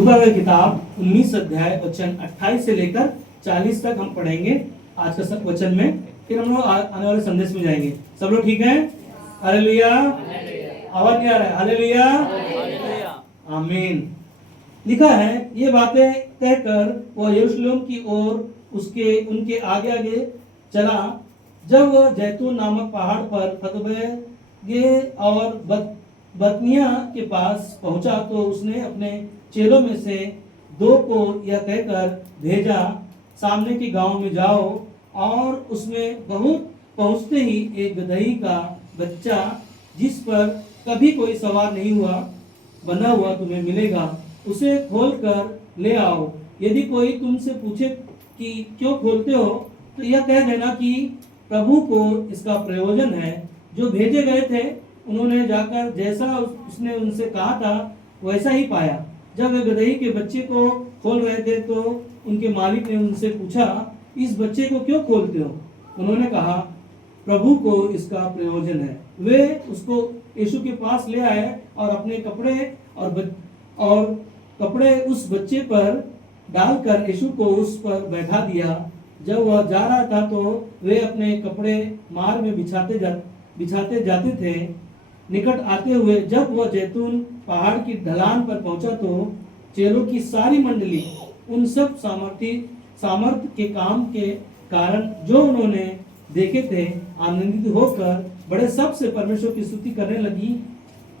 लूका की किताब 19 अध्याय वचन 28 से लेकर 40 तक हम पढ़ेंगे आज का वचन में। फिर हम लोग आने वाले संदेश में जाएंगे। सब लोग ठीक हैं? हालेलुया। आवाज नहीं आ रहा है? हालेलुया, आमीन। लिखा है, ये बातें कहकर वह यरूशलेम की ओर उनके आगे आगे चला। जब वह जैतून नामक पहाड़ पर फतबे और बतनिया के पास पहुंचा तो उसने अपने चेलों में से 2 को यह कहकर भेजा, सामने के गांव में जाओ और उसमें बहुत पहुंचते ही एक गदही का बच्चा जिस पर कभी कोई सवार नहीं हुआ बंधा हुआ तुम्हें मिलेगा, उसे खोल कर ले आओ। यदि कोई तुमसे पूछे कि क्यों खोलते हो तो यह कह देना कि प्रभु को इसका प्रयोजन है। जो भेजे गए थे उन्होंने जाकर जैसा उसने उनसे कहा था वैसा ही पाया। जब वे गदही के बच्चे को खोल रहे थे तो उनके मालिक ने उनसे पूछा, इस बच्चे को क्यों खोलते हो? उन्होंने कहा, प्रभु को इसका प्रयोजन है। वे उसको यीशु के पास ले आए और अपने कपड़े उस बच्चे पर डालकर यीशु को उस पर बैठा दिया। जब वह जा रहा था तो वे अपने कपड़े मार्ग में बिछाते जाते थे। निकट आते हुए जब वह जैतून पहाड़ की ढलान पर पहुंचा तो चेलों की सारी मंडली उन सब सामर्थ्य के काम के कारण जो उन्होंने देखे थे आनंदित होकर बड़े शब्द से परमेश्वर की स्तुति करने लगी।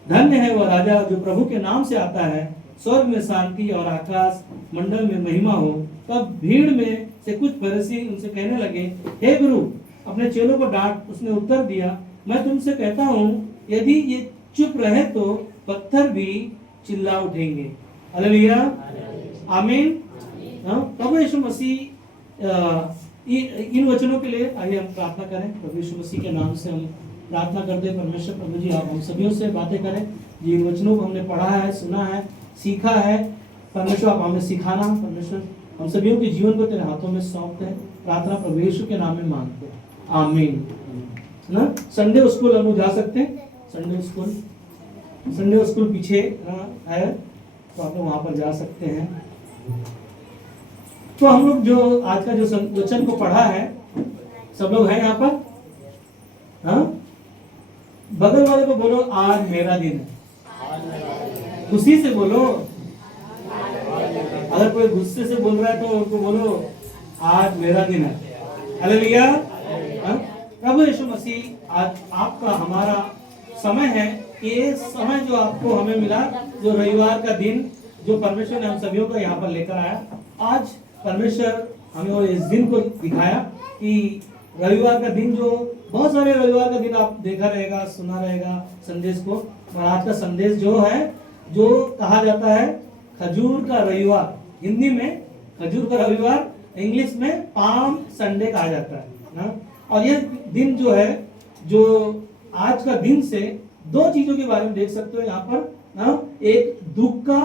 धन्य है वह राजा जो प्रभु के नाम से आता है, स्वर्ग में शांति और आकाश मंडल में महिमा हो। तब भीड़ में से कुछ फरीसी उनसे कहने लगे, हे गुरु, अपने चेलों को डांट। उसने उत्तर दिया, मैं तुमसे कहता हूँ, यदि ये चुप रहे तो पत्थर भी चिल्ला उठेंगे। हालेलुया, आमीन। प्रभु यीशु मसीह इन वचनों के लिए आइए हम प्रार्थना करें। प्रभु यीशु मसीह के नाम से हम प्रार्थना करते हैं। परमेश्वर प्रभु जी, आप हम सभी से बातें करें। जी, इन वचनों को हमने पढ़ा है, सुना है, सीखा है। परमेश्वर आप हमें सिखाना। परमेश्वर हम सभी के जीवन को तेरे हाथों में सौंपते हैं। प्रार्थना प्रभु यीशु के नाम में मांगते हैं, आमीन। ना संडे स्कूल हम लोग जा सकते हैं। संडे स्कूल पीछे है तो आप लोग वहां पर जा सकते हैं। तो हम लोग जो आज का जो वचन को पढ़ा है, सब लोग हैं यहाँ पर? हाँ, बगल वाले को बोलो, आज मेरा दिन है। खुशी से बोलो। अगर कोई गुस्से से बोल रहा है तो उनको बोलो, आज मेरा दिन है। हालेलुया। प्रभु यीशु मसीह, आज आपका हमारा समय है। ये समय जो आपको हमें मिला, जो रविवार का दिन जो परमेश्वर ने हम सभी को यहाँ पर लेकर आया, आज परमेश्वर हमें वो इस दिन को दिखाया कि रविवार का दिन, जो बहुत सारे रविवार का दिन आप देखा रहेगा, सुना रहेगा संदेश को। और आज का संदेश जो है, जो कहा जाता है खजूर का रविवार, हिंदी में खजूर का रविवार, इंग्लिश में पाम संडे कहा जाता है ना। और ये दिन जो है, जो आज का दिन से 2 चीजों के बारे में देख सकते हो यहाँ पर ना। एक दुख का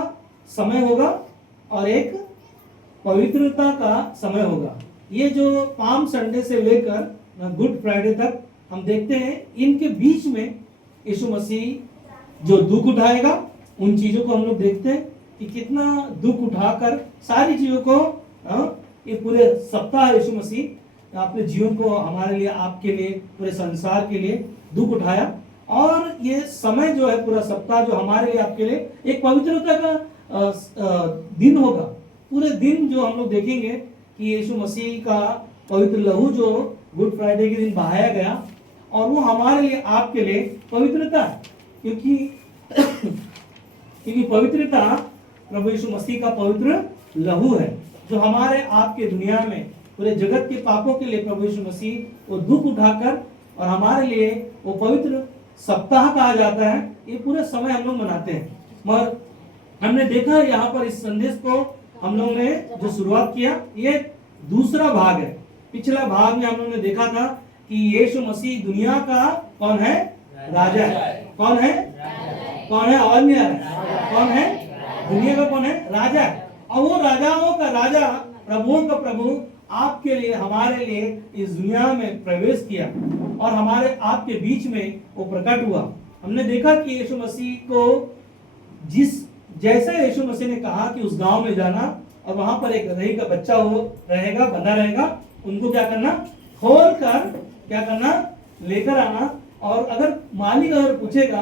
समय होगा और एक पवित्रता का समय होगा। ये जो पाम संडे से लेकर गुड फ्राइडे तक हम देखते हैं, इनके बीच में यीशु मसीह जो दुख उठाएगा, उन चीजों को हम लोग देखते हैं कि कितना दुख उठाकर सारी चीजों को ये पूरे सप्ताह यीशु मसीह अपने जीवन को हमारे लिए, आपके लिए, पूरे संसार के लिए दुख उठाया। और ये समय जो है, पूरा सप्ताह जो हमारे लिए, आपके लिए एक पवित्रता का दिन होगा। पूरे दिन जो हम लोग देखेंगे कि यीशु मसीह का पवित्र लहू जो गुड फ्राइडे के दिन बहाया गया, और वो हमारे लिए, आपके लिए पवित्रता है। क्योंकि पवित्रता प्रभु यीशु मसीह का पवित्र लहू है, जो हमारे आपके दुनिया में पूरे जगत के पापों के लिए प्रभु यीशु मसीह वो दुख उठाकर, और हमारे लिए वो पवित्र सप्ताह कहा जाता है। ये पूरे समय हम लोग मनाते हैं। मगर हमने देखा यहाँ पर इस संदेश को हम लोग ने जो शुरुआत किया, ये दूसरा भाग है। पिछला भाग में हम लोग ने देखा था कि यीशु मसीह दुनिया का कौन है? राजा है। कौन है? कौन है? और नहीं आ रहा? कौन है? दुनिया का कौन है? राजा है। और वो राजाओं का राजा, प्रभुओं का प्रभु आपके लिए, हमारे लिए इस दुनिया में प्रवेश किया और हमारे आपके बीच में वो प्रकट हुआ। हमने देखा कि यीशु मसीह को जिस जैसा यीशु मसीह ने कहा कि उस गांव में जाना और वहां पर एक गदही का बच्चा हो रहेगा, बंधा रहेगा, उनको क्या करना, खोल कर क्या करना, लेकर आना। और अगर मालिक अगर पूछेगा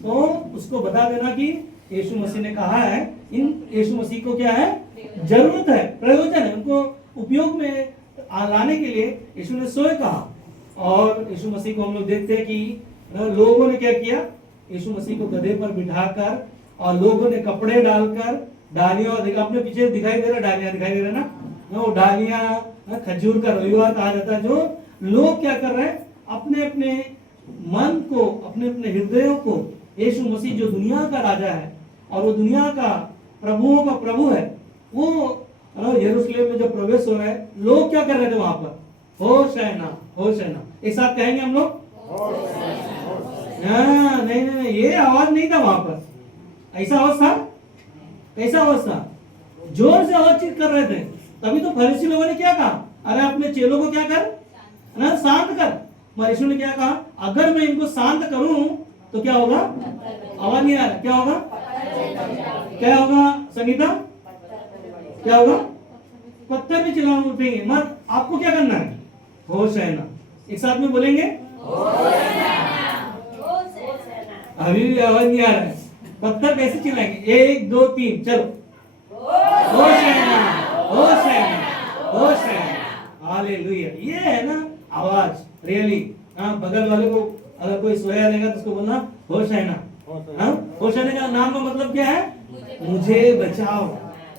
तो उसको बता देना कि यीशु मसीह ने कहा है, इन यीशु मसीह को क्या है, जरूरत है, प्रयोजन है, उनको उपयोग में लाने के लिए यीशु ने स्वयं कहा। और यीशु मसीह को हम लोग देखते हैं कि लोगों ने क्या किया, यीशु मसीह को गधे पर बिठाकर और लोगों ने कपड़े डालकर, डालियां, अपने पीछे दिखाई दे रहा, डालियां दिखाई दे रहा ना, वो डालियां, खजूर का रविवार कहा जाता है, जो लोग क्या कर रहे हैं, अपने अपने मन को, अपने अपने हृदयों को यीशु मसीह जो दुनिया का राजा है और वो दुनिया का प्रभुओं का प्रभु है, वो यरूशलेम में जब प्रवेश हो रहा है, लोग क्या कर रहे थे वहां पर, होशाना होशाना, एक साथ कहेंगे हम लोग, नहीं नहीं नहीं, ये आवाज नहीं था वहां पर, ऐसा आवाज था, कैसा आवाज था, जोर से आवाज चीख कर रहे थे। तभी तो फरीसी लोगों ने क्या कहा, अरे अपने चेलों को क्या कर, ना शांत कर। मगर यीशु ने क्या कहा, अगर मैं इनको शांत करूं तो क्या होगा, आवाज नहीं आ रहा, क्या होगा, क्या होगा संगीता, क्या होगा, पत्थर भी चिल्लाना उठेंगे। मगर आपको क्या करना है, होशाना, एक साथ में बोलेंगे, अभी भी आवाज नहीं आ रहा है, पत्थर कैसे चिल्लाएंगे, 1 2 3 चलो, होशाना होशाना होशाना, हालेलुया। ये है ना आवाज रियली। हाँ, बगल वाले को अगर कोई सोया रहेगा तो उसको बोलना होशाना। हाँ, होशाना का नाम का मतलब क्या है, मुझे बचाओ,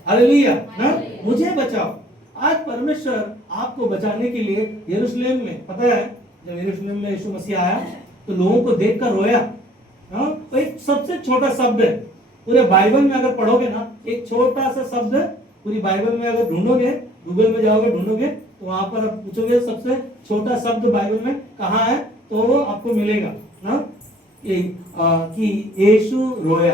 हालेलुया ना, मुझे बचाओ। आज परमेश्वर आपको बचाने के लिए यरूशलेम में, पता है जब यरूशलेम में यीशु मसीह आया तो लोगों को देखकर रोया। हाँ, तो एक सबसे छोटा शब्द है पूरे बाइबल में, अगर पढ़ोगे ना, एक छोटा सा शब्द पूरी बाइबल में अगर ढूंढोगे, गूगल में जाओगे ढूंढोगे तो वहां पर आप पूछोगे सबसे छोटा शब्द बाइबल में कहाँ है, तो वो आपको मिलेगा ना, कि यीशु रोया।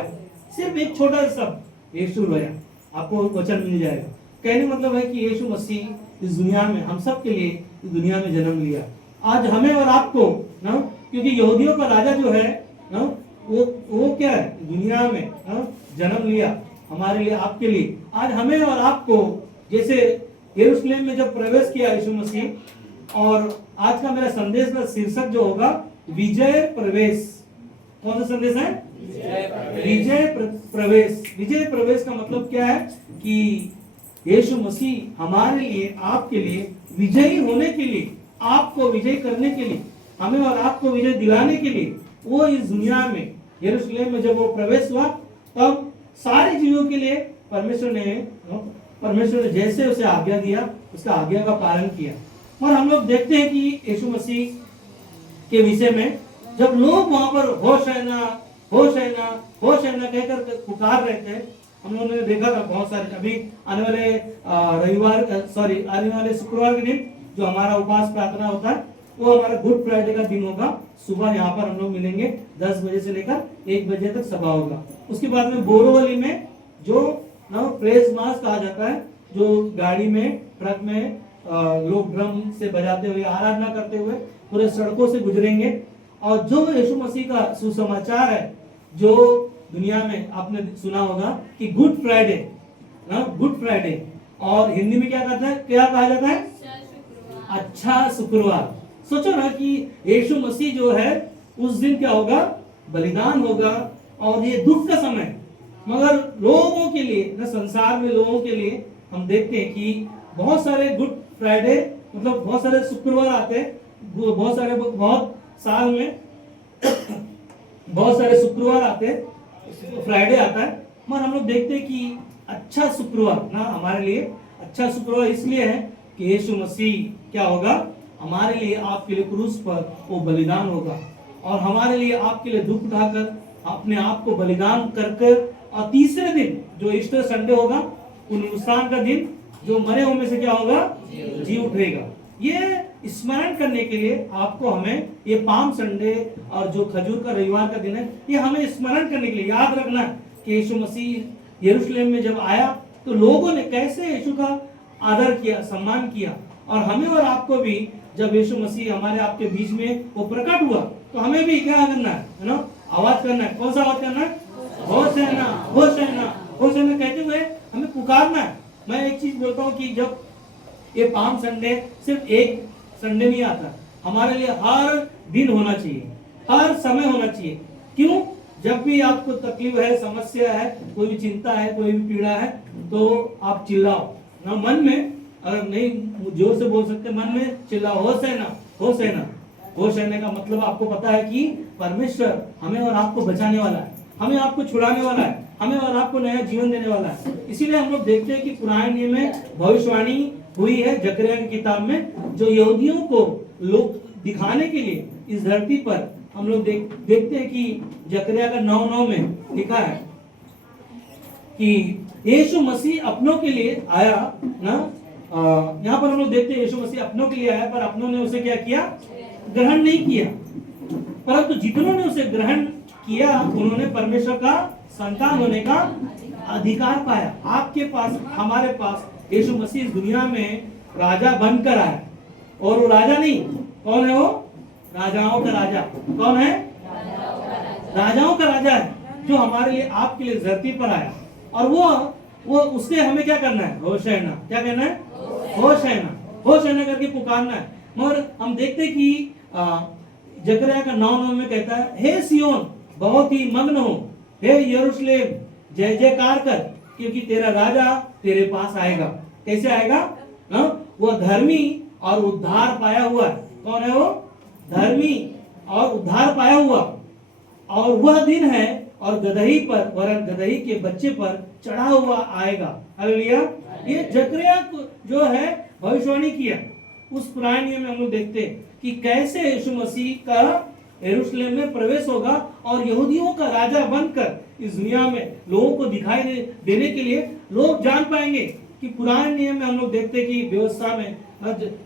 सिर्फ एक छोटा सा शब्द यीशु रोया, आपको वचन मिल जाएगा। कहने मतलब है कि यीशु मसीह इस दुनिया में हम सब के लिए इस दुनिया में जन्म लिया। आज हमें और आपको ना, क्योंकि यहूदियों का राजा जो है ना, वो क्या है, दुनिया में जन्म लिया हमारे लिए, आपके लिए। आज हमें और आपको, जैसे यरूशलेम में जब प्रवेश किया यीशु मसीह, और आज का मेरा संदेश का शीर्षक जो होगा, विजय प्रवेश। कौन सा संदेश है, विजय प्रवेश। विजय प्रवेश का मतलब क्या है कि यीशु मसीह हमारे लिए, आपके लिए विजयी होने के लिए, आपको विजय करने के लिए, हमें और आपको विजय दिलाने के लिए वो इस दुनिया में यरूशलेम में जब वो प्रवेश हुआ, तब सारी चीजों के लिए परमेश्वर ने जैसे उसे आज्ञा दिया, उसका आज्ञा का पालन किया। और हम लोग देखते हैं कि यीशु मसीह के विषय में जब लोग वहां पर होशाना होशाना होशाना कहकर पुकार रहे थे, हम लोगों ने देखा था बहुत सारे। अभी आने वाले शुक्रवार के दिन जो हमारा उपवास प्रार्थना होता है, वो हमारा गुड फ्राइडे का दिन होगा। सुबह यहाँ पर हम लोग मिलेंगे, 10 बजे से लेकर 1 बजे तक सभा होगा। उसके बाद में बोरोवली में जो प्रेज मास कहा जाता है, जो गाड़ी में, ट्रक में लोग ड्रम से बजाते हुए, आराधना करते हुए पूरे सड़कों से गुजरेंगे। और जो यीशु मसीह का सुसमाचार है, जो दुनिया में आपने सुना होगा कि गुड फ्राइडे, गुड फ्राइडे, और हिंदी में क्या कहता है, क्या कहा जाता है, अच्छा शुक्रवार। सोचो ना कि यीशु मसीह जो है उस दिन क्या होगा, बलिदान होगा, और ये दुख का समय, मगर लोगों के लिए ना, संसार में लोगों के लिए हम देखते हैं कि बहुत सारे गुड फ्राइडे, मतलब बहुत सारे शुक्रवार आते हैं, बहुत साल में बहुत सारे शुक्रवार आते हैं, फ्राइडे आता है। मगर हम लोग देखते हैं कि अच्छा शुक्रवार ना हमारे लिए अच्छा शुक्रवार इसलिए है कि यीशु मसीह क्या होगा, हमारे लिए, आपके लिए क्रूस पर वो बलिदान होगा, और हमारे लिए, आपके लिए दुख उठाकर अपने आप को बलिदान कर, और तीसरे दिन जो ईस्टर संडे होगा, पुनरुत्थान का दिन, जो मरे हुए में से क्या होगा, जी उठेगा। ये स्मरण करने के लिए आपको, हमें, ये पाम संडे और जो खजूर का रविवार का दिन है, ये हमें स्मरण करने के लिए याद रखना है कि यीशु मसीह यरूशलेम में जब आया तो लोगों ने कैसे यीशु का आदर किया, सम्मान किया। और हमें और आपको भी जब यीशु मसीह हमारे आपके बीच में वो प्रकट हुआ, तो हमें भी क्या करना है ना, आवाज करना है। कौन सा आवाज करना है, होशैना होशैना होशैना कहते हुए हमें पुकारना है। मैं एक चीज बोलता हूँ कि जब ये पाम संडे सिर्फ एक संडे नहीं आता, हमारे लिए हर दिन होना चाहिए, हर समय होना चाहिए। क्यों? जब भी आपको तकलीफ है, समस्या है, कोई भी चिंता है, कोई भी पीड़ा है, तो आप चिल्लाओ ना मन में, अगर नहीं जोर से बोल सकते मन में चिल्लाओ होशैना होशैना। होशैना का मतलब आपको पता है कि परमेश्वर हमें और आपको बचाने वाला है, हमें आपको छुड़ाने वाला है, हमें और आपको नया जीवन देने वाला है। इसीलिए हम लोग देखते हैं कि पुराने नियम में भविष्यवाणी हुई है जकरिया की किताब में, जो यहूदियों को लोग दिखाने के लिए इस धरती पर हम लोग देखते हैं कि जकरिया का 9:9 में लिखा है कि यीशु मसीह अपनों के लिए आया ना। यहाँ पर हम लोग देखते हैं यीशु मसीह अपनों के लिए आया, पर अपनों ने उसे क्या किया? ग्रहण नहीं किया। परंतु जितनों ने उसे ग्रहण किया उन्होंने परमेश्वर का संतान होने का अधिकार पाया। आपके पास, हमारे पास यीशु मसीह इस दुनिया में राजा बनकर आया, और वो राजा नहीं, कौन है वो? राजाओं का राजा। कौन है? राजाओं का राजा है, जो हमारे लिए, आपके लिए धरती पर आया। और वो उससे हमें क्या करना है? होशैना। क्या करना है? होशैना होशैना करके पुकारना है। मगर हम देखते कि जकरिया का 9:9 में कहता है, हे सियोन बहुत ही मग्न हो, हे यरूशलेम जय जयकार कर, क्योंकि तेरा राजा तेरे पास आएगा। कैसे आएगा? वो धर्मी और उद्धार पाया हुआ है। कौन है वो? धर्मी और उद्धार पाया हुआ। और वह दिन है और गदही पर, वरन गदही के बच्चे पर चढ़ा हुआ आएगा। हालेलुया। ये जकरिया जो है भविष्यवाणी किया। उस पुराने नियम में हम लोग देखते हैं कि कैसे यीशु मसीह का यरूशलेम में प्रवेश होगा और यहूदियों का राजा बनकर इस दुनिया में लोगों को दिखाई देने के लिए लोग जान पाएंगे कि पुराने नियम में हम लोग देखते हैं कि व्यवस्था में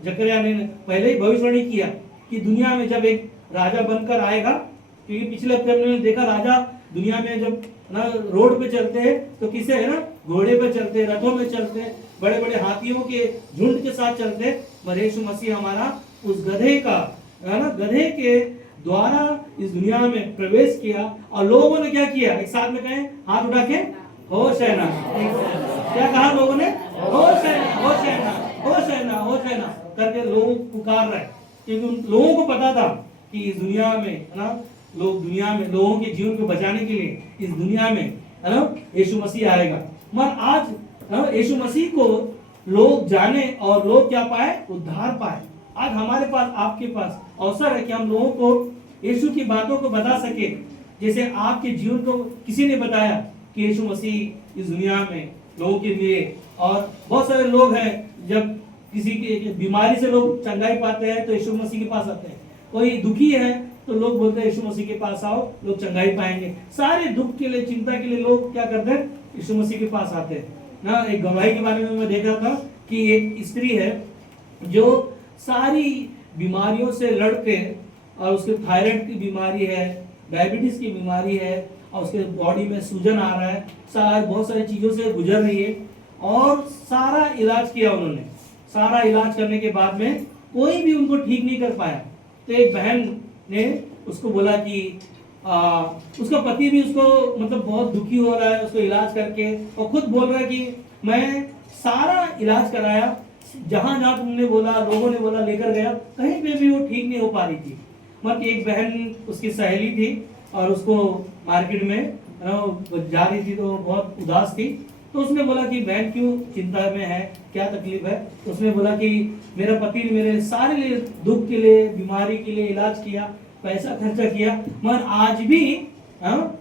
जकरिया ने पहले ही भविष्यवाणी किया कि दुनिया में जब एक राजा बनकर आएगा, क्योंकि पिछले हफ्ते हमने देखा राजा दुनिया में जब ना रोड पे चलते हैं तो किसे है ना, घोड़े पे चलते, रथों में चलते, बड़े बड़े हाथियों के झुंड के साथ चलते। पर यीशु मसीह हमारा उस गधे का है ना, गधे के द्वारा इस दुनिया में प्रवेश किया। और लोगों ने क्या किया? एक साथ में कहें, हाथ उठा के होशैना। क्या कहा लोगों ने? होशैना होशैना होशैना होशैना करके लोग पुकार रहे, क्योंकि उन लोगों को पता था कि इस दुनिया में है ना, लोग दुनिया में लोगों के जीवन को बचाने के लिए इस दुनिया में है ना यीशु मसीह आएगा। मगर आज यीशु मसीह को लोग जाने और लोग क्या पाए? उद्धार पाए। आज हमारे पास, आपके पास अवसर है कि हम लोगों को यीशु की बातों को बता सके, जैसे आपके जीवन को किसी ने बताया कि यीशु मसीह इस दुनिया में लोगों के लिए। और बहुत सारे लोग हैं, जब किसी की बीमारी से लोग चंगाई पाते हैं तो यीशु मसीह के पास आते हैं। कोई दुखी है तो लोग बोलते हैं यीशु मसीह के पास आओ, लोग चंगाई पाएंगे। सारे दुख के लिए, चिंता के लिए लोग क्या करते हैं? यीशु मसीह के पास आते हैं ना। एक गवाही के बारे में मैं देख रहा था कि एक स्त्री है जो सारी बीमारियों से लड़के, और उसके थायराइड की बीमारी है, डायबिटीज की बीमारी है, और उसके बॉडी में सूजन आ रहा है, बहुत सारी चीज़ों से गुजर रही है, और सारा इलाज किया उन्होंने। सारा इलाज करने के बाद में कोई भी उनको ठीक नहीं कर पाया। तो एक बहन ने उसको बोला कि उसका पति भी उसको मतलब बहुत दुखी हो रहा है उसको इलाज करके, और खुद बोल रहा है कि मैं सारा इलाज कराया, जहां जहां तुमने बोला, लोगों ने बोला, लेकर गया, कहीं पे भी वो ठीक नहीं हो पा रही थी। मगर एक बहन उसकी सहेली थी और उसको मार्केट में जा रही थी तो बहुत उदास थी। तो उसने बोला कि बहन क्यों चिंता में है, क्या तकलीफ है? तो उसने बोला कि मेरा पति ने मेरे सारे लिए दुख के लिए, बीमारी के लिए इलाज किया, पैसा खर्चा किया, मगर आज भी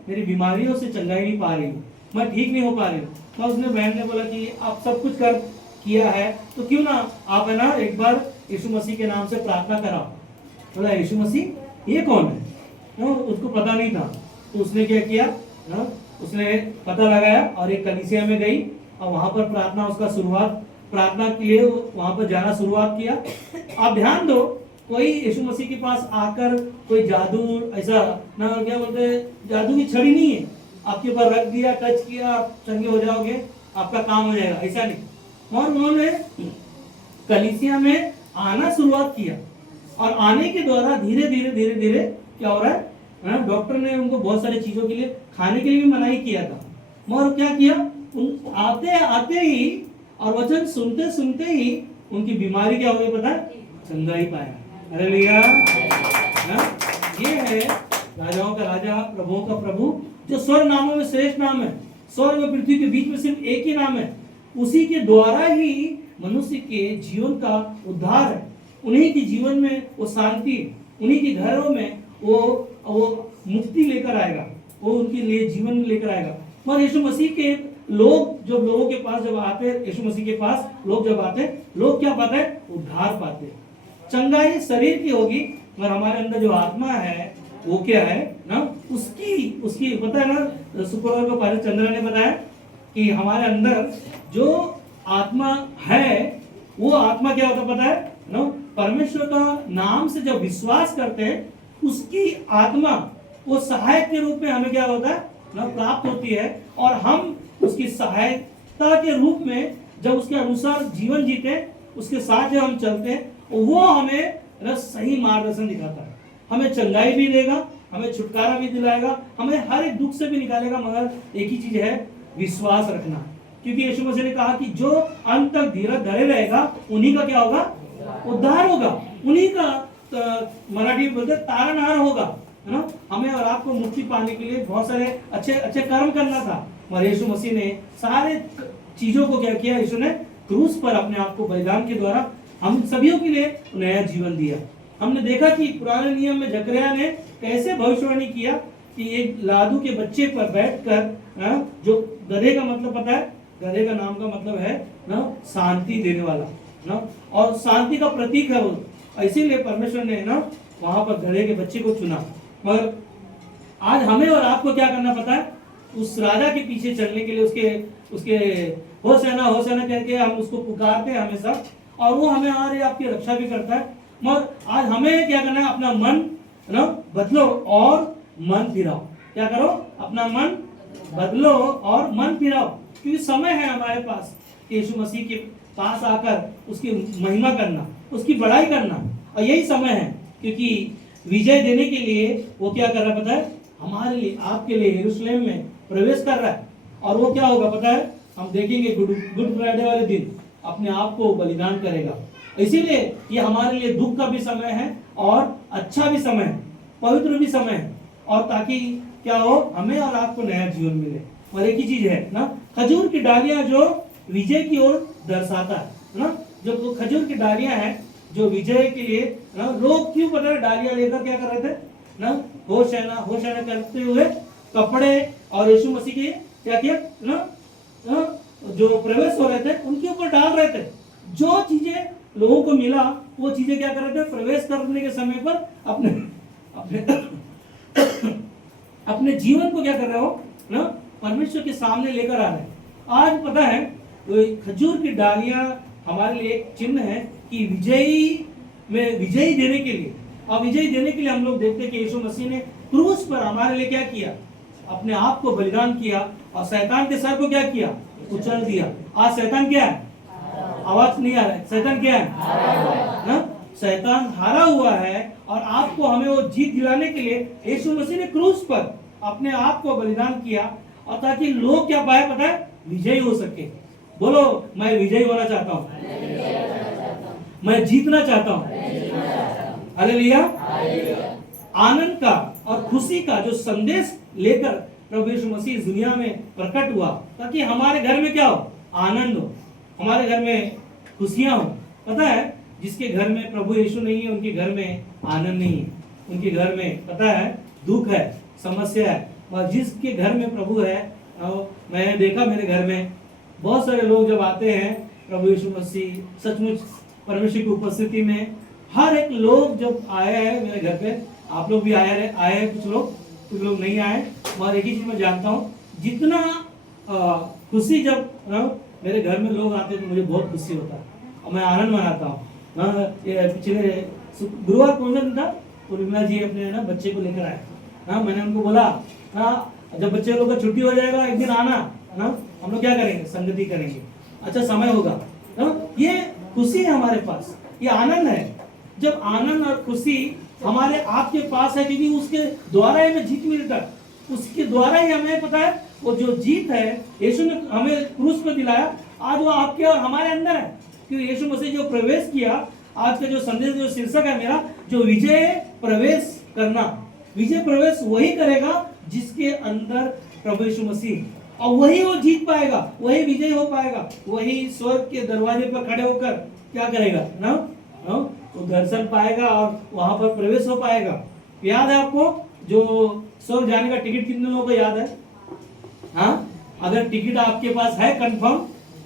मेरी बीमारियों से चंगाई नहीं पा रही हूँ, मैं ठीक नहीं हो पा रही हूँ। तो उसने बहन ने बोला कि आप सब कुछ कर किया है तो क्यों ना आप है ना एक बार यीशु मसीह के नाम से प्रार्थना कराओ। बोला यीशु मसीह ये कौन है? उसको पता नहीं था। तो उसने क्या किया ना, उसने पता लगाया और एक कलीसिया में गई और वहां पर प्रार्थना, उसका शुरुआत प्रार्थना के लिए वहां पर जाना शुरुआत किया। आप ध्यान दो, कोई यीशु मसीह के पास आकर कोई जादू ऐसा ना, क्या बोलते हैं, जादू की छड़ी नहीं है, आपके ऊपर रख दिया, टच किया, आप चंगे हो जाओगे, आपका काम हो जाएगा, ऐसा नहीं। और उन्होंने कलीसिया में आना शुरुआत किया और आने के द्वारा धीरे धीरे धीरे धीरे क्या हो रहा है? डॉक्टर ने उनको बहुत सारी चीजों के लिए खाने के लिए भी मनाही किया था, मगर क्या किया, उन आते आते ही और वचन सुनते सुनते ही उनकी बीमारी क्या हो गई पता है, चंगाई पाया। हालेलुया। ये है राजाओं का राजा, प्रभुओं का प्रभु, जो स्वर्ग नामों में श्रेष्ठ नाम है। स्वर्ग और पृथ्वी के बीच में सिर्फ एक ही नाम है, उसी के द्वारा ही मनुष्य के जीवन का उद्धार है। उन्हीं के जीवन में वो शांति, उन्हीं के घरों में वो मुक्ति लेकर आएगा, वो उनके लिए जीवन लेकर आएगा। और यीशु मसीह के लोग जब लोगों के पास जब आते, यीशु मसीह के पास लोग जब आते, लोग क्या पाते हैं, उद्धार पाते। चंगाई शरीर की होगी, मगर हमारे अंदर जो आत्मा है वो क्या है ना, उसकी पता है ना, शुक्रवार को पास्टर चंद्रा ने बताया कि हमारे अंदर जो आत्मा है वो आत्मा क्या होता पता है ना, परमेश्वर का नाम से जब विश्वास करते हैं, उसकी आत्मा वो सहायक के रूप में हमें क्या होता है ना, प्राप्त होती है। और हम उसकी सहायता के रूप में जब उसके अनुसार जीवन जीते, उसके साथ जब हम चलते हैं, वो हमें सही मार्गदर्शन दिखाता है, हमें चंगाई भी देगा, हमें छुटकारा भी दिलाएगा, हमें हर एक दुख से भी निकालेगा। मगर एक ही चीज है, विश्वास रखना। क्योंकि यीशु मसीह ने कहा कि जो अंत तक धीरज धरे रहेगा, उन्हीं का क्या होगा, उद्धार होगा, उन्हीं का मराठी में बोलते तारनहार होगा, है ना। हमें और आपको मुक्ति पाने के लिए बहुत सारे अच्छे अच्छे कर्म करना था, मगर यीशु मसीह ने सारे चीजों को क्या किया, यीशु ने क्रूस पर अपने आप को बलिदान के द्वारा हम सभी के लिए नया जीवन दिया। हमने देखा कि पुराने नियम में जकरिया ने कैसे भविष्यवाणी किया कि एक लादू के बच्चे पर बैठकर, जो गधे का मतलब पता है, गधे का नाम का मतलब है ना शांति देने वाला ना, और शांति का प्रतीक है वो, इसीलिए परमेश्वर ने ना वहां पर गधे के बच्चे को चुना। मगर आज हमें और आपको क्या करना पता है, उस राजा के पीछे चलने के लिए उसके होशाना होशाना करके हम उसको पुकारते हैं हमेशा, और वो हमें हमारी आपकी रक्षा भी करता है। मगर आज हमें क्या करना है, अपना मन ना बदलो और मन फिराओ। क्या करो, अपना मन बदलो और मन फिराओ, क्योंकि समय है हमारे पास यीशु मसीह के पास आकर उसकी महिमा करना, उसकी बड़ाई करना। और यही समय है, क्योंकि विजय देने के लिए वो क्या कर रहा है पता है, हमारे लिए आपके लिए यरूशलेम में प्रवेश कर रहा है। और वो क्या होगा पता है, हम देखेंगे गुड फ्राइडे वाले दिन अपने आप को बलिदान करेगा। इसीलिए ये हमारे लिए दुख का भी समय है और अच्छा भी समय है, पवित्र भी समय है, और ताकि क्या हो, हमें और आपको नया जीवन मिले। और एक ही चीज है ना, खजूर की डालियां जो विजय की ओर दर्शाता है ना, जो खजूर की डालियां हैं जो विजय के लिए ना, लोग क्यों पता है डालियां लेकर क्या कर रहे थे ना, होशाना करते हुए कपड़े और यीशु मसीह के क्या किया ना, जो प्रवेश हो रहे थे उनके ऊपर डाल रहे थे। जो चीजें लोगों को मिला वो चीजें क्या कर रहे थे, प्रवेश करने के समय पर अपने अपने अपने जीवन को क्या कर रहे हो ना, परमेश्वर के सामने लेकर आ रहे हैं। आज पता है खजूर की डालियां हमारे लिए एक चिन्ह है कि विजयी देने के लिए, और विजयी देने के लिए हम लोग देखते हैं कि यीशु मसीह ने क्रूस पर हमारे लिए क्या किया, अपने आप को बलिदान किया, और शैतान के सर को क्या किया, कुचल दिया। आज शैतान क्या है, आवाज नहीं आ रहा है, शैतान क्या है ना, शैतान हारा हुआ है। और आपको हमें वो जीत दिलाने के लिए यीशु मसीह ने क्रूस पर अपने आप को बलिदान किया, और ताकि लोग क्या पाए पता है, विजयी हो सके। बोलो, मैं विजयी होना चाहता हूँ, मैं जीतना चाहता हूँ। हालेलुया। आनंद का और खुशी का जो संदेश लेकर प्रभु यीशु मसीह दुनिया में प्रकट हुआ, ताकि हमारे घर में क्या हो, आनंद हो, हमारे घर में खुशियां हो। पता है, जिसके घर में प्रभु यीशु नहीं है उनके घर में आनंद नहीं है, उनके घर में पता है दुख है, समस्या है। और जिसके घर में प्रभु है, मैंने देखा मेरे घर में बहुत सारे लोग जब आते हैं प्रभु यीशु मसीह, सचमुच परमेश्वर की उपस्थिति में हर एक लोग जब आए हैं मेरे घर पे, आप लोग भी आए हैं, कुछ लोग नहीं आए, मगर एक ही चीज मैं जानता हूँ, जितना खुशी जब मेरे घर में लोग आते हैं तो मुझे बहुत खुशी होता है और मैं आनंद मनाता हूँ। पिछले गुरुवार कौन सा दिन था, उर्मिला जी अपने ना बच्चे को लेकर आए। मैंने उनको बोला जब बच्चे लोग का छुट्टी हो जाएगा एक दिन आना, हम लोग क्या करेंगे, संगति करेंगे, अच्छा समय होगा। ये खुशी है हमारे पास, ये आनंद है। जब आनंद और खुशी हमारे आपके पास है, क्योंकि उसके द्वारा ही हमें जीत मिलता है, उसके द्वारा ही हमें पता है वो जो जीत है यीशु ने हमें क्रूस पर दिलाया, आज वो आपके और हमारे अंदर है। क्योंकि यीशु मसीह जो प्रवेश किया, आज का जो संदेश जो शीर्षक है मेरा, जो विजय प्रवेश करना, विजय प्रवेश वही करेगा जिसके अंदर प्रभु यीशु मसीह, और वही वो जीत पाएगा, वही विजय हो पाएगा, वही स्वर्ग के दरवाजे पर खड़े होकर क्या करेगा ना, वो दर्शन पाएगा और वहां पर प्रवेश हो पाएगा। याद है आपको जो स्वर्ग जाने का टिकट कितने लोगों को याद है? हाँ, अगर टिकट आपके पास है कंफर्म,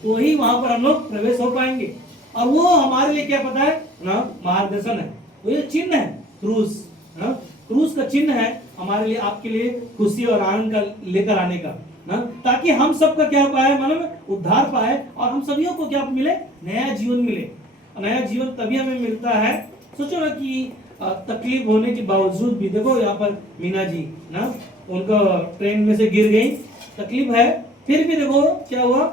तो ही वहां पर हम लोग प्रवेश हो पाएंगे। और वो हमारे लिए क्या पता है ना, मार्गदर्शन है, वो ये चिन्ह है क्रूस, क्रूस का चिन्ह है हमारे लिए, आपके लिए खुशी और आनंद का लेकर आने का ना, ताकि हम सबका क्या पाए, मतलब उद्धार पाए, और हम सभी को क्या मिले, नया जीवन मिले। नया जीवन तभी हमें मिलता है। सोचो ना कि तकलीफ होने के बावजूद भी, देखो यहाँ पर मीना जी ना, उनका ट्रेन में से गिर गई, तकलीफ है, फिर भी देखो क्या हुआ,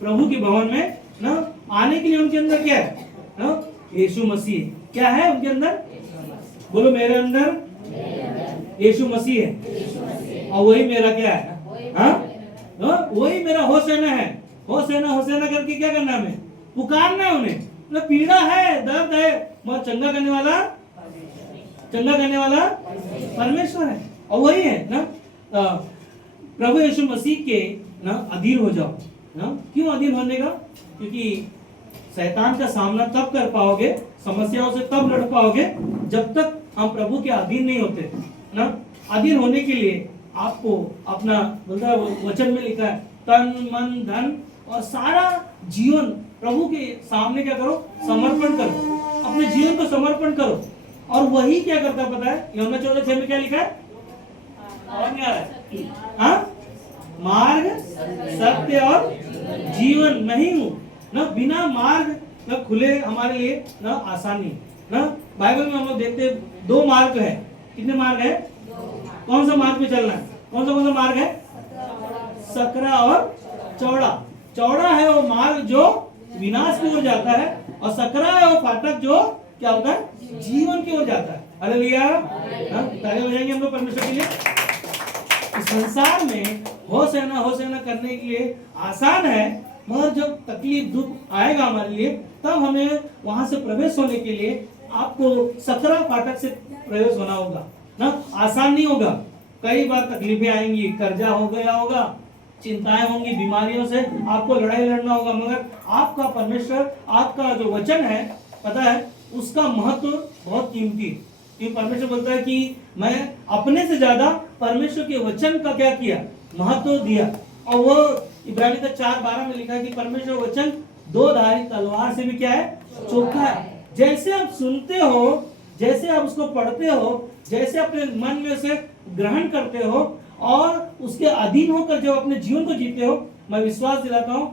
प्रभु के भवन में ना आने के लिए उनके अंदर क्या है ना, यीशु मसीह क्या है उनके अंदर, बोलो मेरे अंदर यीशु मसीह है, और वही मेरा क्या है, हाँ वही मेरा होसेना है। होसेना होसेना करके क्या करना है, हमें पुकारना है उन्हें, मतलब पीड़ा है, दर्द है, मगर चंगा करने वाला परमेश्वर है, और वही है ना। प्रभु यीशु मसीह के ना अधीन हो जाओ ना। क्यों अधीन होने का? क्योंकि शैतान का सामना तब कर पाओगे, समस्याओं से तब लड़ पाओगे जब तक हम प्रभु के अधीन नहीं होते ना। अधीन होने के लिए आपको अपना, बोलता है वचन में लिखा है, तन मन धन और सारा जीवन प्रभु के सामने क्या करो, समर्पण करो, अपने जीवन को समर्पण करो। और वही क्या करता है पता है, यूहन्ना 14:6 में क्या लिखा है, और क्या है, हाँ मार्ग सत्य और जीवन नहीं हूं ना, बिना मार्ग ना खुले हमारे लिए ना आसानी ना। बाइबल में हम लोग देखते हैं 2 मार्ग है। कितने मार्ग है? कौन सा मार्ग पे चलना है? कौन सा मार्ग है? सकरा और चौड़ा। चौड़ा है वो मार्ग जो विनाश की ओर जाता है, और सकरा है वो फाटक जो क्या होता है, जीवन की ओर जाता है। हालेलुया, ताली बजाएंगे हम लोग परमेश्वर के लिए। इस संसार में होसेना करने के लिए आसान है, मगर जब तकलीफ दुख आएगा हमारे लिए, तब हमें वहां से प्रवेश होने के लिए आपको सकरा फाटक से प्रवेश होना होगा ना। आसान नहीं होगा, कई बार तकलीफें आएंगी, कर्जा हो गया होगा, चिंताएं होंगी, बीमारियों से आपको लड़ाई लड़ना होगा, मगर आपका परमेश्वर, आपका जो वचन है पता है, उसका महत्व बहुत कीमती है। क्योंकि परमेश्वर बोलता है कि मैं अपने से ज्यादा परमेश्वर के वचन का क्या किया, महत्व दिया। और वो इब्रानियों 4:12 में लिखा है कि परमेश्वर वचन 2 धारी तलवार से भी क्या है, चोखा है। जैसे आप सुनते हो, जैसे आप उसको पढ़ते हो, जैसे अपने मन में उसे ग्रहण करते हो और उसके अधीन होकर जब अपने जीवन को जीते हो, मैं विश्वास दिलाता हूं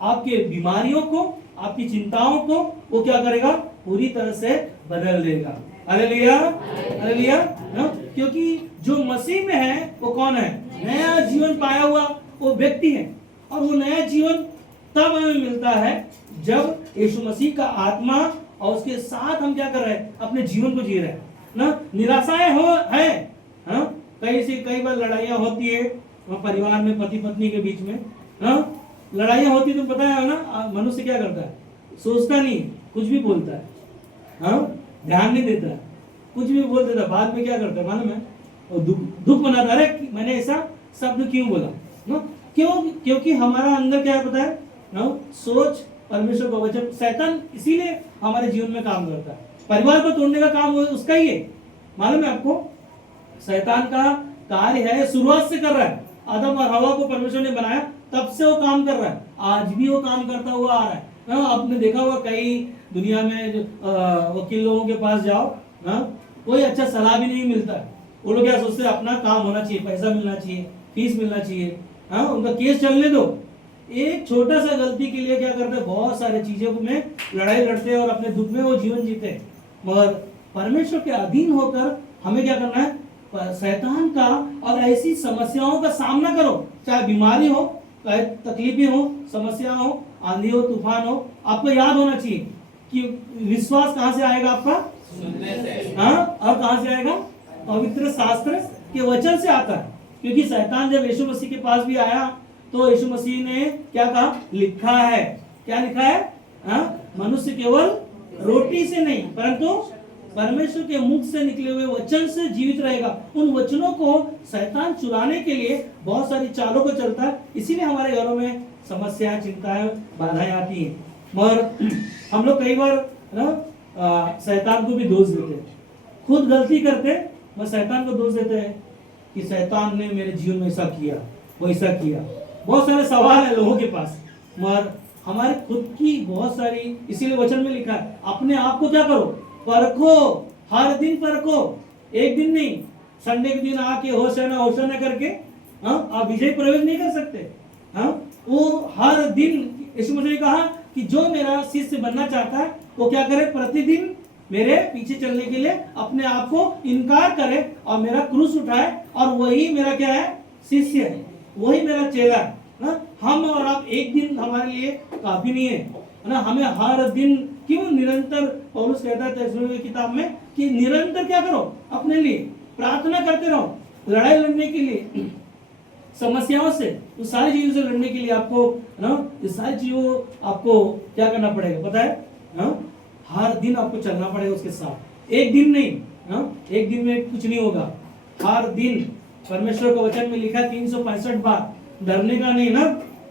आपके बीमारियों को, आपकी चिंताओं को वो क्या करेगा, पूरी तरह से बदल देगा। Hallelujah, hallelujah. क्योंकि जो मसीह में है वो कौन है, नया जीवन पाया हुआ वो व्यक्ति है। और वो नया जीवन तब हमें मिलता है जब यीशु मसीह का आत्मा और उसके साथ हम क्या कर रहे हैं, अपने जीवन को जी रहे हैं ना। निराशाएं है, कई बार लड़ाइयां होती है परिवार में, पति पत्नी के बीच में, लड़ाइयां होती है। तुम पता है ना, मनुष्य क्या करता है, सोचता नहीं, कुछ भी बोलता है, ध्यान नहीं देता, कुछ भी बोल देता, बाद में क्या करता है मालूम है, वो दुख मनाता है, मैंने ऐसा शब्द क्यों बोला ना। क्योंकि हमारा अंदर क्या पता है ना, सोच परमेश्वर का वचन, शैतान इसीलिए हमारे जीवन में काम करता है। परिवार को तोड़ने का काम उसका ही है, मालूम है आपको। शैतान का कार्य है, शुरुआत से कर रहा है, आदम और हवा को परमेश्वर ने बनाया तब से वो काम कर रहा है, आज भी वो काम करता हुआ आ रहा है। आपने देखा होगा कई दुनिया में वकील लोगों के पास जाओ ना, कोई अच्छा सलाह भी नहीं मिलता है। वो लोग क्या सोचते हैं, अपना काम होना चाहिए, पैसा मिलना चाहिए, फीस मिलना चाहिए, उनका केस चलने दो। एक छोटा सा गलती के लिए क्या करते हैं, बहुत सारी चीजों में लड़ाई लड़ते हैं और अपने दुख में वो जीवन जीते हैं। मगर परमेश्वर के अधीन होकर हमें क्या करना है, शैतान का और ऐसी समस्याओं का सामना करो, चाहे बीमारी हो, चाहे तकलीफें हो, समस्या हो, आंधी हो, तूफान हो। आपको याद होना चाहिए कि विश्वास कहां से आएगा आपका? सुनने से। हाँ, और कहां से आएगा? पवित्र शास्त्र के वचन से आता है। क्योंकि शैतान जब यीशु मसीह के पास भी आया तो यीशु मसीह ने क्या कहा? लिखा है। क्या लिखा है? हाँ, मनुष्य केवल रोटी से नहीं परंतु परमेश्वर के मुख से निकले हुए वचन से जीवित रहेगा। उन वचनों को शैतान चुराने के लिए बहुत सारी चालों को चलता है। इसीलिए हमारे घरों में समस्याएं, चिंताएं, बाधाएं आती हैं। मगर हम लोग कई बार शैतान को भी दोष देते हैं। खुद गलती करते मगर शैतान को दोष देते हैं कि शैतान ने मेरे जीवन में ऐसा किया, वैसा किया। बहुत सारे सवाल है लोगों के पास, मगर हमारे खुद की बहुत सारी, इसीलिए वचन में लिखा है अपने आप को क्या करो? परखो, हर दिन परखो, एक दिन नहीं। संडे के दिन आके होशाना होशाना करके आप विजय प्रवेश नहीं कर सकते। वो हर दिन यीशु मसीह ने कहा कि जो मेरा शिष्य बनना चाहता है वो क्या करे? प्रतिदिन मेरे पीछे चलने के लिए अपने आप को इनकार करे और मेरा क्रूस उठाए, और वही मेरा क्या है? शिष्य है, वही मेरा चेला है ना। हम और आप एक दिन हमारे लिए काफी नहीं है ना। हमें हर दिन, क्यों निरंतर, पौलुस कहता है थिस्सलुनीके की किताब में कि निरंतर क्या करो? अपने लिए प्रार्थना करते रहो। लड़ाई लड़ने के लिए, समस्याओं से, उस सारी चीजों से लड़ने के लिए आपको ना, ये सारी चीजों आपको क्या करना पड़ेगा पता है ना? हर दिन आपको चलना पड़ेगा उसके साथ। एक दिन नहीं ना, एक दिन में कुछ नहीं होगा। हर दिन परमेश्वर का वचन में लिखा 365 बार, डरने का नहीं ना।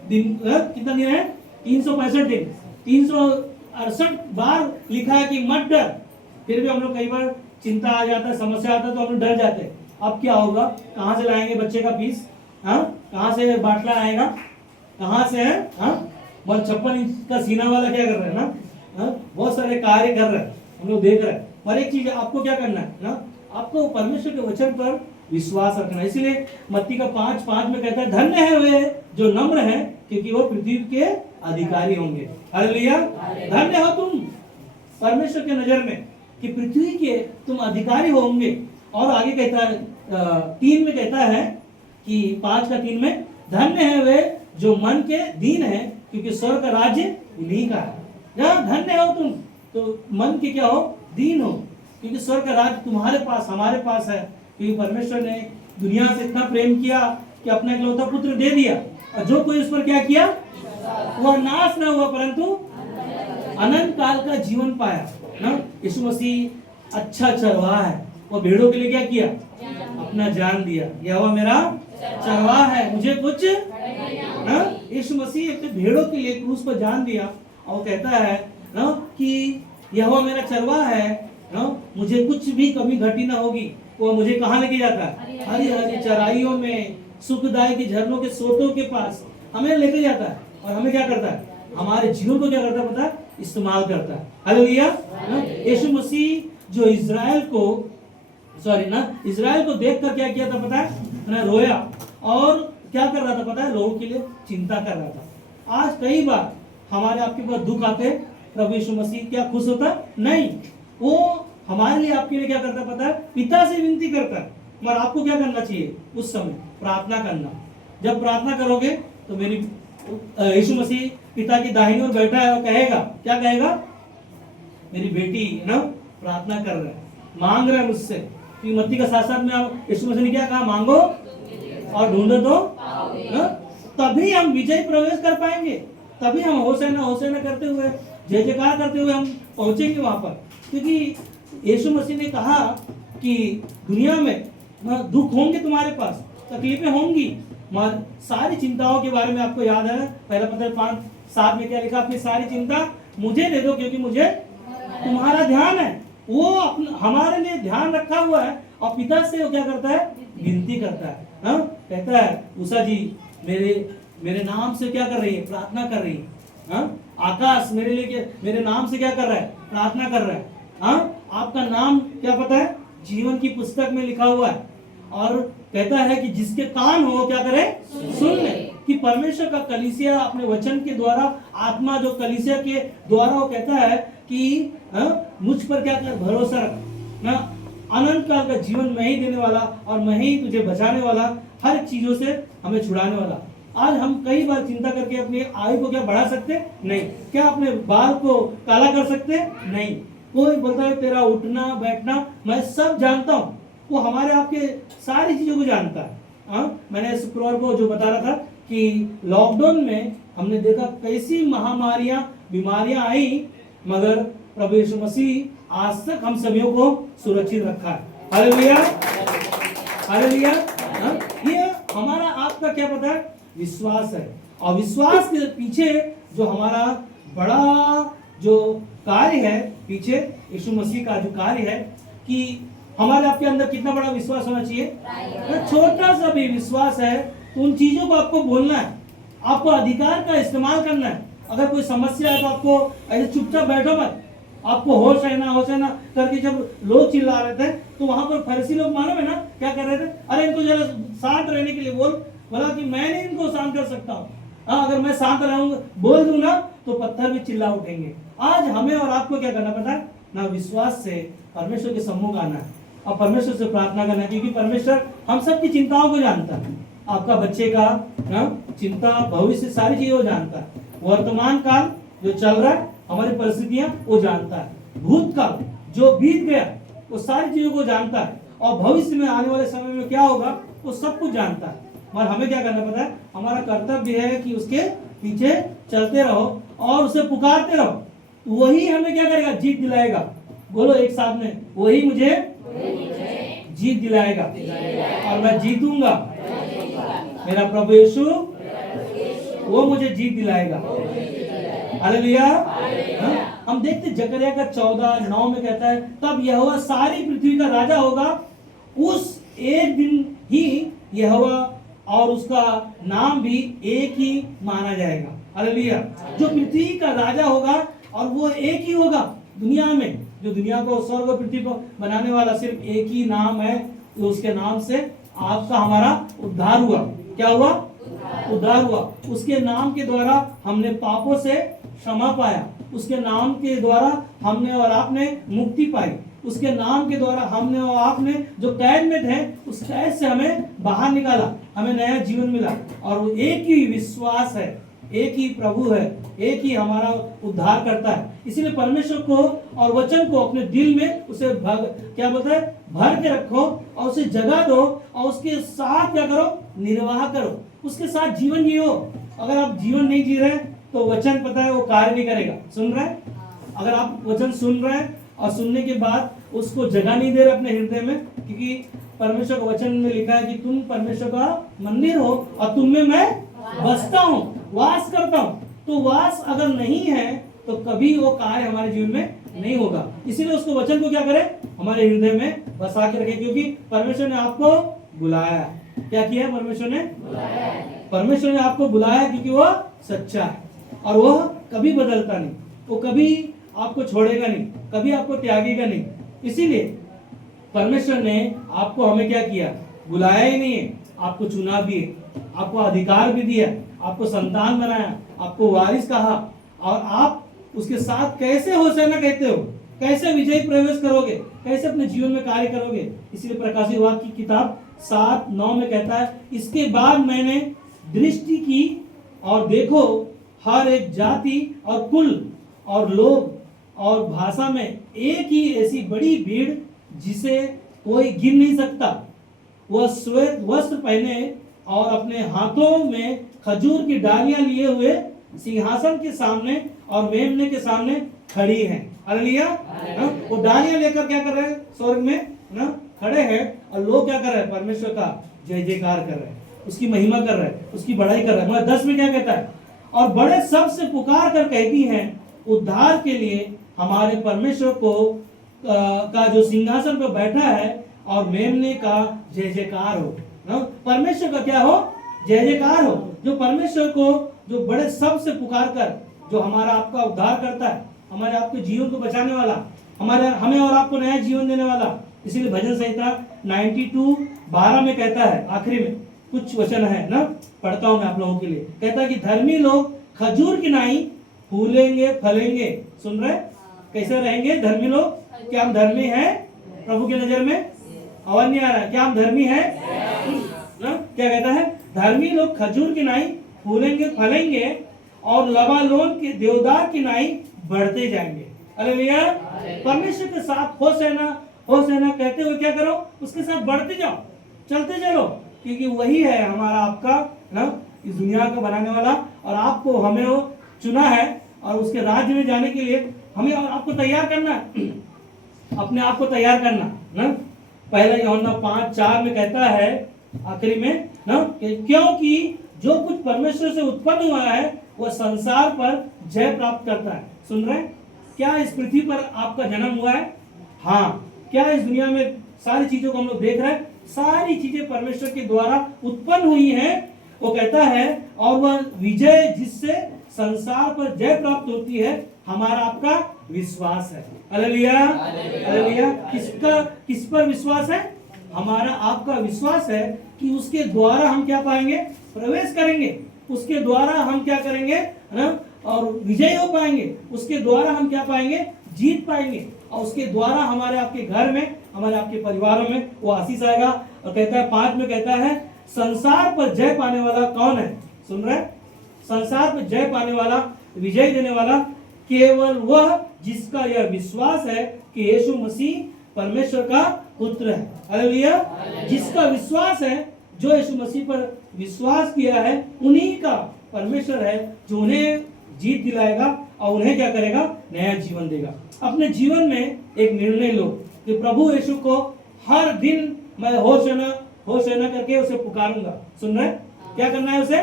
दिन कितना दिन है? 365 दिन, 368 बार लिखा है कि मत डर। फिर भी हम लोग कई बार चिंता आ जाता है, समस्या आता है तो हम लोग डर जाते हैं। अब क्या होगा? कहां से लाएंगे बच्चे का फीस? कहां से बाटला आएगा? कहां से है? 56 इंच का सीना वाला क्या कर रहा है ना? बहुत सारे कार्य कर रहे हैं, हम लोग देख रहे हैं। पर एक चीज आपको क्या करना है ना? आपको परमेश्वर के वचन पर विश्वास रखना है। इसीलिए मत्ती का 5:5 में कहता है धन्य है वे जो नम्र हैं क्योंकि वो पृथ्वी के अधिकारी होंगे। हालेलुया। धन्य हो तुम परमेश्वर के नजर में कि पृथ्वी के तुम अधिकारी होंगे। और आगे कहता है 3 में कहता है कि 5:3 में धन्य है वे जो मन के दीन है क्योंकि स्वर्ग का राज्य उन्हीं का है। धन्य हो तुम तो मन के क्या हो? दीन हो, क्योंकि स्वर्ग का राज्य तुम्हारे पास, हमारे पास है। क्योंकि परमेश्वर ने दुनिया से इतना प्रेम किया कि अपना इकलौता पुत्र दे दिया, और जो कोई उस पर क्या किया वह नाश न हुआ परंतु अनंत काल का जीवन पाया ना। यीशु मसीह अच्छा चरवाहा है, वो भेड़ों के लिए क्या किया? अपना जान दिया। यहोवा मेरा चरवाहा है, मुझे कुछ ना। यीशु मसीह अपने भेड़ों के लिए क्रूस पर जान दिया और कहता है ना कि यहोवा मेरा चरवाहा है ना, मुझे कुछ भी कमी घटी ना होगी। वो मुझे कहाँ लेके जाता है? हरी हरी चराइयों में, सुखदायक झरनों के सोतों के पास हमें लेके जाता है। और हमें क्या करता है? हमारे जीवन को क्या करता है पता है? इस्तेमाल करता है। हालेलुया। यीशु मसीह जो इजराइल को देखकर क्या किया था पता है ना? रोया। और क्या कर रहा था पता है? लोगों के लिए चिंता कर रहा था। आज कई बार हमारे आपके पास दुख आते, प्रभु यीशु मसीह क्या खुश होता? नहीं। वो हमारे लिए, आपके लिए क्या करता पता है? पिता से विनती करता है। मगर आपको क्या करना चाहिए उस समय? प्रार्थना करना। जब प्रार्थना करोगे तो मेरी यीशु मसीह पिता की दाहिनी ओर बैठा है और कहेगा, क्या कहेगा? मेरी बेटी ना प्रार्थना कर रहा है, मांग रहा है मुझसे। क्योंकि मत्ती का 7:7 में यीशु मसीह ने क्या कहा? मांगो और ढूंढो तो तभी हम विजय प्रवेश कर पाएंगे। तभी हम होशाना होशाना करते हुए, जय जयकार करते हुए हम पहुंचेंगे वहां पर। क्योंकि यीशु मसीह ने कहा कि दुनिया में दुख होंगे, तुम्हारे पास तकलीफें होंगी, मगर सारी चिंताओं के बारे में आपको याद है पहला पत्र 5:7 में क्या लिखा? अपनी सारी चिंता मुझे दे दो क्योंकि मुझे तुम्हारा ध्यान है। वो हमारे लिए ध्यान रखा हुआ है और पिता से वो क्या करता है? विनती करता है। कहता है उषा जी मेरे नाम से क्या कर रही है? प्रार्थना कर रही है। आकाश मेरे लिए मेरे नाम से क्या कर रहा है? प्रार्थना कर रहा है। आपका नाम क्या पता है? जीवन की पुस्तक में लिखा हुआ है। और कहता है कि जिसके कान हो क्या करे? सुन ले। कि परमेश्वर का कलीसिया अपने वचन के द्वारा, आत्मा जो कलीसिया के द्वारा वो कहता है कि मुझ पर क्या कर? भरोसा रख ना। अनंत काल का जीवन मैं ही देने वाला और मैं ही तुझे बचाने वाला, हर चीजों से हमें छुड़ाने वाला। आज हम कई बार चिंता करके अपनी आयु को क्या बढ़ा सकते? नहीं। क्या अपने बाल को काला कर सकते? नहीं। कोई बोलता है तेरा उठना बैठना मैं सब जानता हूँ, वो हमारे आपके सारी चीजों को जानता है। मैंने शुक्रवार को जो बता रहा था कि लॉकडाउन में हमने देखा कैसी महामारियां बीमारियां आई, मगर प्रभु यीशु मसीह आज तक हम सभी को सुरक्षित रखा है। Hallelujah, hallelujah. ये हमारा आपका क्या पता है? विश्वास है। और विश्वास के पीछे जो हमारा बड़ा जो कार्य है, पीछे यीशु मसीह का जो कार्य है कि हमारे आपके अंदर कितना बड़ा विश्वास होना चाहिए? छोटा सा भी विश्वास है तो उन चीजों को आपको बोलना है, आपको अधिकार का इस्तेमाल करना है। अगर कोई समस्या है तो आपको ऐसे चुपचाप बैठो मत, आपको होश है ना करके जब लोग चिल्ला रहे थे तो वहां पर फरीसी लोग मालूम है ना क्या कर रहे थे? अरे इनको जरा शांत रहने के लिए बोला कि मैं नहीं इनको शांत कर सकता हूँ। अगर मैं शांत रहूंगा बोल दूं ना तो पत्थर भी चिल्ला उठेंगे। आज हमें और आपको क्या करना पता है? ना विश्वास से परमेश्वर के सम्मुख आना है और परमेश्वर से प्रार्थना करना है, क्योंकि परमेश्वर हम सबकी चिंताओं को जानता है। आपका बच्चे का चिंता, भविष्य, सारी चीजें वो जानता है। वर्तमान काल जो चल रहा है, हमारी परिस्थितियां वो जानता है। भूतकाल जो बीत गया वो सारी चीजों को जानता है, और भविष्य में आने वाले समय में क्या होगा वो सब कुछ जानता है। मगर हमें क्या करना पता है? हमारा कर्तव्य है कि उसके पीछे चलते रहो और उसे पुकारते रहो, वही हमें क्या करेगा? जीत दिलाएगा। बोलो एक साथ में, वही मुझे जीत दिलाएगा और मैं जीतूंगा। मेरा प्रभु यीशु वो मुझे जीत दिलाएगा। हालेलुया। हम देखते जकरिया का 14:9 में कहता है, तब यहोवा सारी पृथ्वी का राजा होगा। उस एक दिन ही यहोवा और उसका नाम भी एक ही माना जाएगा। हालेलुया। जो पृथ्वी का राजा होगा और वो एक ही होगा दुनिया में। जो दुनिया को, स्वर्ग और पृथ्वी को बनाने वाला सिर्फ एक ही नाम है, तो उसके नाम से आपका हमारा उद्धार हुआ। क्या हुआ? उद्धार हुआ। उसके नाम के द्वारा हमने पापों से क्षमा पाया। उसके नाम के द्वारा हमने और आपने मुक्ति पाई। उसके नाम के द्वारा हमने और आपने जो कैद में थे उस कैद से हमें बाहर निकाला, हमें नया जीवन मिला। और एक ही विश्वास है, एक ही प्रभु है, एक ही हमारा उद्धार करता है। इसीलिए परमेश्वर को और वचन को अपने दिल में उसे क्या बोलता है? भर के रखो और उसे जगा दो और उसके साथ क्या करो? निर्वाह करो, उसके साथ जीवन जियो। अगर आप जीवन नहीं जी रहे तो वचन पता है वो कार्य नहीं करेगा। सुन रहे हैं? अगर आप वचन सुन रहे हैं और सुनने के बाद उसको जगह नहीं दे रहे अपने हृदय में, क्योंकि परमेश्वर का वचन में लिखा है कि तुम परमेश्वर का मंदिर हो और तुम में मैं बसता हूँ, वास करता हूँ। तो वास अगर नहीं है तो कभी वो कार्य हमारे जीवन में नहीं होगा। इसीलिए उसको वचन को क्या करें? हमारे हृदय में बसा के रखें, क्योंकि परमेश्वर ने आपको बुलाया। क्या किया है? परमेश्वर ने बुलाया। परमेश्वर ने आपको बुलाया क्योंकि वो सच्चा है और वह कभी बदलता नहीं, वो कभी आपको छोड़ेगा नहीं, कभी आपको त्यागेगा नहीं। इसीलिए परमेश्वर ने आपको हमें क्या किया? बुलाया ही नहीं है, आपको चुना भी है, आपको अधिकार भी दिया, आपको संतान बनाया, आपको वारिस कहा। और आप उसके साथ कैसे होशाना कहते हो? कैसे विजय प्रवेश करोगे? कैसे अपने जीवन में कार्य करोगे? इसलिए प्रकाशित वाक्य की किताब 7:9 में कहता है, इसके बाद मैंने दृष्टि की और देखो हर एक जाति और कुल और लोग और भाषा में एक ही ऐसी बड़ी भीड़ जिसे कोई गिन नहीं सकता। वह श्वेत वस्त्र पहने और अपने हाथों में खजूर की डालियां लिए हुए सिंहासन के सामने और मेमने के सामने खड़ी हैं। हालेलुया। वो डालियां लेकर क्या कर रहे हैं? स्वर्ग में ना खड़े हैं और लोग क्या कर रहे हैं? परमेश्वर का जय जयकार कर रहे हैं, उसकी महिमा कर रहे हैं, उसकी बढ़ाई कर रहे हैं। 10 में क्या कहता है? और बड़े शब्द से पुकार कर कहती हैं, उद्धार के लिए हमारे परमेश्वर को का जो सिंहासन पर बैठा है और मेमने का जय जयकार हो। परमेश्वर का क्या हो? जय जयकार हो। जो परमेश्वर को जो बड़े शब्द से पुकार कर, जो हमारा आपका उद्धार करता है, हमारे आपके जीवन को बचाने वाला, हमें और आपको नया जीवन देने वाला। इसीलिए भजन संहिता 92:12 में कहता है, आखिरी में कुछ वचन है ना, पढ़ता हूं मैं आप लोगों के लिए। कहता है कि धर्मी लोग खजूर की नाई फूलेंगे फलेंगे। सुन रहे? कैसे रहेंगे धर्मी लोग? क्या हम धर्मी हैं प्रभु की नजर में? आवाज नहीं आ रहा है? क्या हम धर्मी हैं? क्या कहता है? धर्मी लोग खजूर की नाई फूलेंगे फलेंगे और लबालोन के देवदार की नाई बढ़ते जाएंगे। हालेलुया। परमेश्वर के साथ होशाना कहते हुए क्या करो, उसके साथ बढ़ते जाओ, चलते चलो, क्योंकि वही है हमारा आपका ना इस दुनिया का बनाने वाला, और आपको हमें वो चुना है और उसके राज्य में जाने के लिए हमें और आपको तैयार करना है, अपने आप को तैयार करना ना। पहला यूहन्ना 5:4 में कहता है आखिरी में ना, क्योंकि जो कुछ परमेश्वर से उत्पन्न हुआ है वह संसार पर जय प्राप्त करता है। सुन रहे हैं? क्या इस पृथ्वी पर आपका जन्म हुआ है? हाँ। क्या इस दुनिया में सारी चीजों को हम लोग देख रहे हैं? सारी चीजें परमेश्वर के द्वारा उत्पन्न हुई हैं। वो कहता है और वह विजय जिससे संसार पर जय प्राप्त होती है हमारा आपका विश्वास है। हालेलुया। हालेलुया। किस पर विश्वास है? हमारा आपका विश्वास है कि उसके द्वारा हम क्या पाएंगे? प्रवेश करेंगे। उसके द्वारा हम क्या करेंगे ना, और विजय हो पाएंगे। उसके द्वारा हम क्या पाएंगे? जीत पाएंगे। और उसके द्वारा हमारे आपके घर में, हमारे आपके परिवारों में वो आशीष आएगा। और कहता है 5 में कहता है संसार पर जय पाने वाला कौन है? सुन रहे? संसार पर जय पाने वाला, विजय देने वाला केवल वह जिसका यह विश्वास है कि यीशु मसीह परमेश्वर का पुत्र है। हालेलुया। जिसका विश्वास है, जो यीशु मसीह पर विश्वास किया है, उन्हीं का परमेश्वर है जो उन्हें जीत दिलाएगा और उन्हें क्या करेगा? नया जीवन देगा। अपने जीवन में एक निर्णय लो कि प्रभु यीशु को हर दिन मैं होशाना करके उसे पुकारूंगा। सुन रहे? क्या करना है उसे?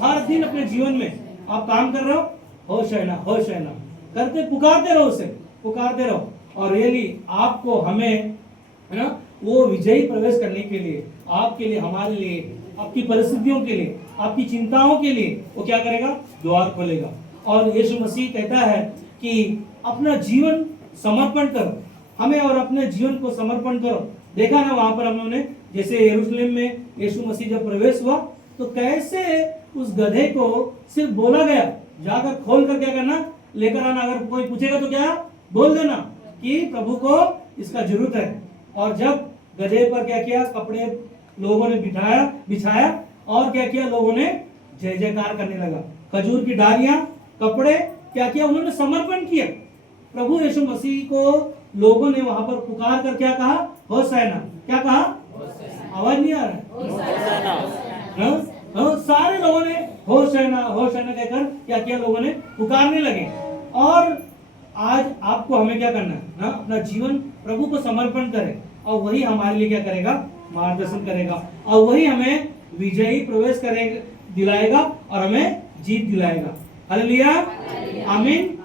हर दिन अपने जीवन में आप काम कर रहे हो, होशाना करते पुकारते रहो, उसे पुकारते रहो। और रियली आपको हमें है ना वो विजयी प्रवेश करने के लिए, आपके लिए, हमारे लिए, आपकी परिस्थितियों के लिए, आपकी चिंताओं के लिए वो क्या करेगा? द्वार खोलेगा। और यीशु मसीह कहता है कि अपना जीवन समर्पण करो हमें, और अपने जीवन को समर्पण करो। देखा ना वहां पर हम लोगों ने, जैसे यरूशलेम में यीशु मसीह जब प्रवेश हुआ तो कैसे उस गधे को सिर्फ बोला गया जाकर खोल कर क्या करना? लेकर आना। अगर कोई पूछेगा तो क्या बोल देना कि प्रभु को इसका जरूरत है। और जब गधे पर क्या किया? कपड़े लोगों ने बिछाया और क्या किया? लोगों ने जय जयकार करने लगा। खजूर की डालियां, कपड़े क्या किया? उन्होंने समर्पण किया। प्रभु यीशु मसीह को लोगों ने वहां पर पुकार कर क्या कहा? होशाना। क्या कहा? आवाज नहीं आ रहा है? सारे लोगों ने होशाना कहकर क्या किया? लोगों ने पुकारने लगे। और आज आपको हमें क्या करना है ना? अपना जीवन प्रभु को समर्पण करें, और वही हमारे लिए क्या करेगा? मार्गदर्शन करेगा, और वही हमें विजयी प्रवेश करेगा, दिलाएगा और हमें जीत दिलाएगा। हालेलुया। आमीन।